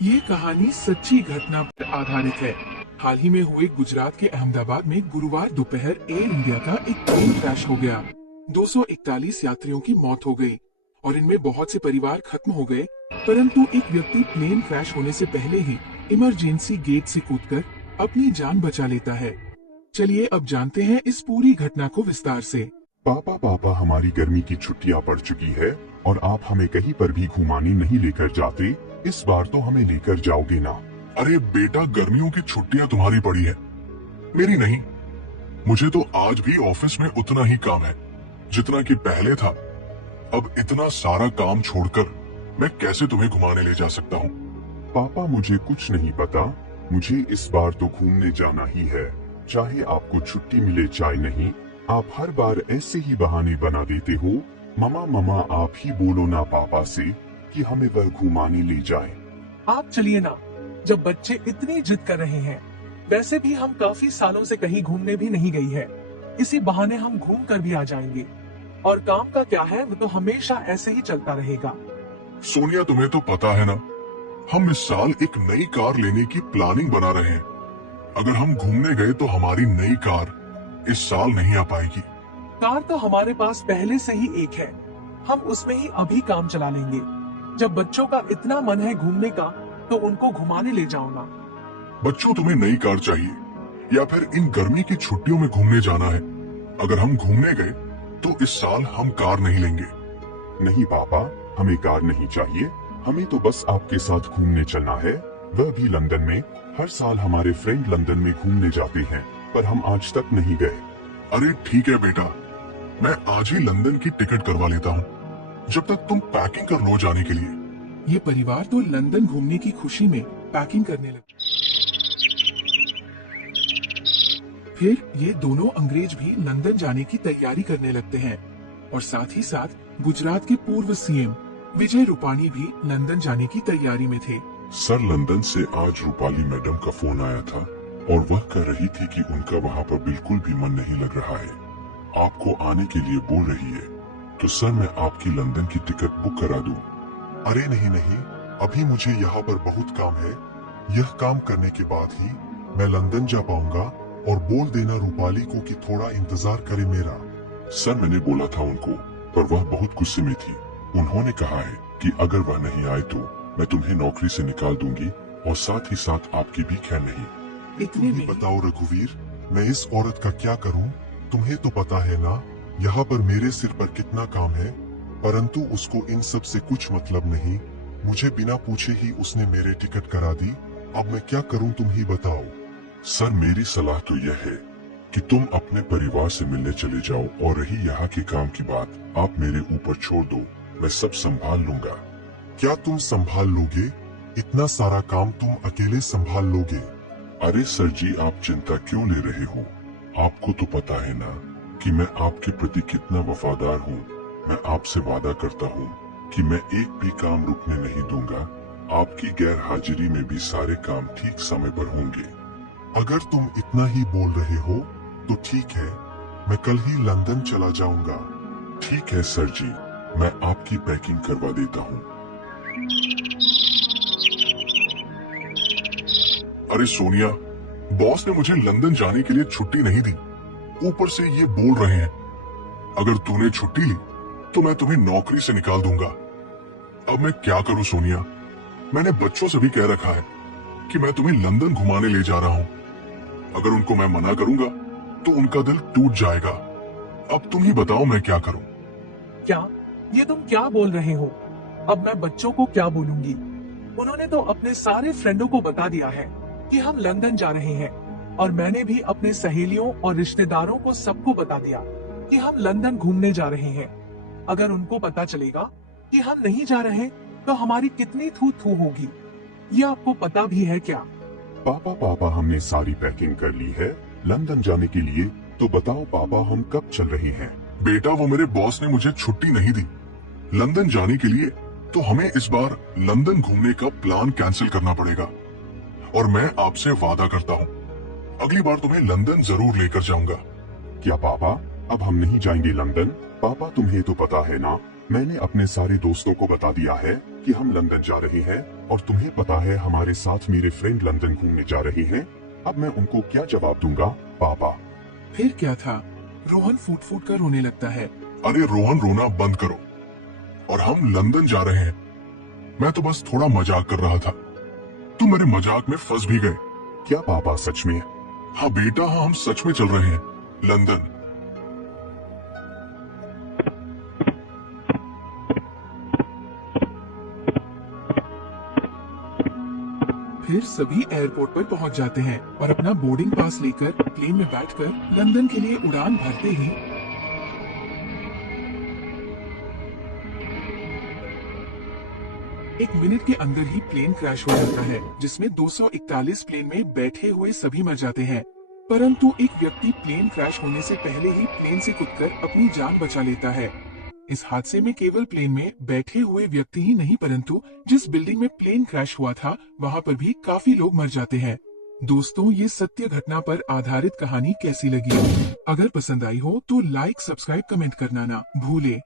ये कहानी सच्ची घटना पर आधारित है। हाल ही में हुए गुजरात के अहमदाबाद में गुरुवार दोपहर एयर इंडिया का एक प्लेन क्रैश हो गया। 241 यात्रियों की मौत हो गई और इनमें बहुत से परिवार खत्म हो गए, परंतु एक व्यक्ति प्लेन क्रैश होने से पहले ही इमरजेंसी गेट से कूदकर अपनी जान बचा लेता है। चलिए अब जानते हैं इस पूरी घटना को विस्तार से। पापा हमारी गर्मी की छुट्टियां पड़ चुकी है और आप हमें कहीं पर भी घुमाने नहीं लेकर जाते। इस बार तो हमें लेकर जाओगे ना? अरे बेटा, गर्मियों की छुट्टियां तुम्हारी पड़ी है, मेरी नहीं। मुझे तो आज भी ऑफिस में उतना ही काम है जितना कि पहले था। अब इतना सारा काम छोड़कर मैं कैसे तुम्हें घुमाने ले जा सकता हूँ? पापा मुझे कुछ नहीं पता, मुझे इस बार तो घूमने जाना ही है, चाहे आपको छुट्टी मिले चाहे नहीं। आप हर बार ऐसे ही बहाने बना देते हो। ममा आप ही बोलो ना पापा से कि हमें वह घुमाने ले जाए। आप चलिए ना, जब बच्चे इतनी जिद कर रहे हैं। वैसे भी हम काफी सालों से कहीं घूमने भी नहीं गई है, इसी बहाने हम घूम कर भी आ जाएंगे। और काम का क्या है, वो तो हमेशा ऐसे ही चलता रहेगा। सोनिया, तुम्हें तो पता है ना, हम इस साल एक नई कार लेने की प्लानिंग बना रहे हैं। अगर हम घूमने गए तो हमारी नई कार इस साल नहीं आ पाएगी। कार तो हमारे पास पहले से ही एक है, हम उसमें ही अभी काम चला लेंगे। जब बच्चों का इतना मन है घूमने का, तो उनको घुमाने ले जाओ ना। बच्चों, तुम्हें नई कार चाहिए या फिर इन गर्मी की छुट्टियों में घूमने जाना है? अगर हम घूमने गए तो इस साल हम कार नहीं लेंगे। नहीं पापा, हमें कार नहीं चाहिए, हमें तो बस आपके साथ घूमने चलना है, वह भी लंदन में। हर साल हमारे फ्रेंड लंदन में घूमने जाते हैं, पर हम आज तक नहीं गए। अरे ठीक है बेटा, मैं आज ही लंदन की टिकट करवा लेता हूँ, जब तक तुम पैकिंग कर लो जाने के लिए। ये परिवार तो लंदन घूमने की खुशी में पैकिंग करने लगे। फिर ये दोनों अंग्रेज भी लंदन जाने की तैयारी करने लगते हैं और साथ ही साथ गुजरात के पूर्व सीएम विजय रूपाणी भी लंदन जाने की तैयारी में थे। सर, लंदन से आज रूपाली मैडम का फोन आया था और वह कह रही थी कि उनका वहाँ पर बिल्कुल भी मन नहीं लग रहा है, आपको आने के लिए बोल रही है। तो सर, मैं आपकी लंदन की टिकट बुक करा दूं? अरे नहीं, अभी मुझे यहाँ पर बहुत काम है। यह काम करने के बाद ही मैं लंदन जा पाऊंगा। और बोल देना रूपाली को कि थोड़ा इंतजार करे मेरा। सर, मैंने बोला था उनको, पर वह बहुत गुस्से में थी। उन्होंने कहा है कि अगर वह नहीं आए तो मैं तुम्हें नौकरी से निकाल दूंगी और साथ ही साथ आपकी भी खैर नहीं। इतने तुम ही में बताओ रघुवीर, मैं इस औरत का क्या करूं? तुम्हें तो पता है ना, यहाँ पर मेरे सिर पर कितना काम है, परंतु उसको इन सब से कुछ मतलब नहीं। मुझे बिना पूछे ही उसने मेरे टिकट करा दी। अब मैं क्या करूं, तुम ही बताओ। सर, मेरी सलाह तो यह है कि तुम अपने परिवार से मिलने चले जाओ, और रही यहाँ के काम की बात, आप मेरे ऊपर छोड़ दो, मैं सब संभाल लूंगा। क्या तुम संभाल लोगे? इतना सारा काम तुम अकेले संभाल लोगे? अरे सर जी, आप चिंता क्यों ले रहे हो? आपको तो पता है ना कि मैं आपके प्रति कितना वफादार हूँ। मैं आपसे वादा करता हूँ कि मैं एक भी काम रुकने नहीं दूंगा। आपकी गैर हाजिरी में भी सारे काम ठीक समय पर होंगे। अगर तुम इतना ही बोल रहे हो तो ठीक है, मैं कल ही लंदन चला जाऊंगा। ठीक है सर जी, मैं आपकी पैकिंग करवा देता हूँ। अरे सोनिया, बॉस ने मुझे लंदन जाने के लिए छुट्टी नहीं दी, ऊपर से ये बोल रहे हैं अगर तूने छुट्टी ली तो मैं तुम्हें नौकरी से निकाल दूंगा। अब मैं क्या करूं सोनिया? मैंने बच्चों से भी कह रखा है कि मैं तुम्हें लंदन घुमाने ले जा रहा हूं। अगर उनको मैं मना करूंगा तो उनका दिल टूट जाएगा। अब तुम ही बताओ मैं क्या करूं? क्या ये तुम क्या बोल रहे हो? अब मैं बच्चों को क्या बोलूंगी? उन्होंने तो अपने सारे फ्रेंडों को बता दिया है कि हम लंदन जा रहे हैं, और मैंने भी अपने सहेलियों और रिश्तेदारों को सबको बता दिया कि हम लंदन घूमने जा रहे हैं। अगर उनको पता चलेगा कि हम नहीं जा रहे तो हमारी कितनी थू थू होगी, ये आपको पता भी है क्या? पापा हमने सारी पैकिंग कर ली है लंदन जाने के लिए। तो बताओ पापा, हम कब चल रहे हैं? बेटा, वो मेरे बॉस ने मुझे छुट्टी नहीं दी लंदन जाने के लिए, तो हमें इस बार लंदन घूमने का प्लान कैंसिल करना पड़ेगा। और मैं आपसे वादा करता हूँ, अगली बार तुम्हें लंदन जरूर लेकर जाऊंगा। क्या पापा, अब हम नहीं जाएंगे लंदन? पापा, तुम्हें तो पता है ना, मैंने अपने सारे दोस्तों को बता दिया है कि हम लंदन जा रहे हैं। और तुम्हें पता है हमारे साथ मेरे फ्रेंड लंदन घूमने जा रहे हैं। अब मैं उनको क्या जवाब दूंगा पापा? फिर क्या था, रोहन फूट फूट कर रोने लगता है। अरे रोहन, रोना बंद करो। और हम लंदन जा रहे हैं। मैं तो बस थोड़ा मजाक कर रहा था। तुम मेरे मजाक में फंस भी गए। क्या पापा सच में? हाँ बेटा, हाँ हम सच में चल रहे हैं लंदन। फिर सभी एयरपोर्ट पर पहुंच जाते हैं और अपना बोर्डिंग पास लेकर प्लेन में बैठकर लंदन के लिए उड़ान भरते ही एक मिनट के अंदर ही प्लेन क्रैश हो जाता है, जिसमें 241 प्लेन में बैठे हुए सभी मर जाते हैं। परंतु एक व्यक्ति प्लेन क्रैश होने से पहले ही प्लेन से कूदकर अपनी जान बचा लेता है। इस हादसे में केवल प्लेन में बैठे हुए व्यक्ति ही नहीं, परंतु जिस बिल्डिंग में प्लेन क्रैश हुआ था वहां पर भी काफी लोग मर जाते हैं। दोस्तों, ये सत्य घटना पर आधारित कहानी कैसी लगी? अगर पसंद आई हो तो लाइक, सब्सक्राइब, कमेंट करना ना भूले।